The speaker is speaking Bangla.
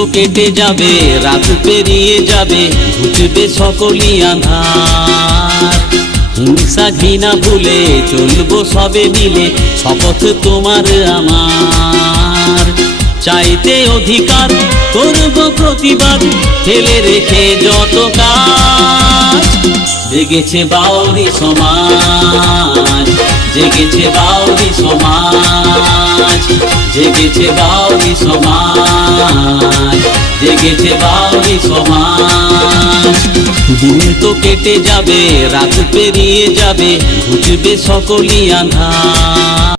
তো কেটে যাবে, রাত পেরিয়ে যাবে, ঘুচবে সকলই আঁধার। হিংসা ঘৃণা ভুলে চলবো সবে মিলে, শপথ তোমার আমার। চাইতে অধিকার, করব প্রতিবাদ, ফেলে রেখে যত কাজ। জেগেছে বাউরি সমাজ, জেগেছে বাউরি সমাজ, জেগেছে বাউরি সমাজ, জেগেছে বাউরি সমাজ। দিন তো কেটে যাবে, রাত পেরিয়ে যাবে, ঘুচবে সকলই আঁধার।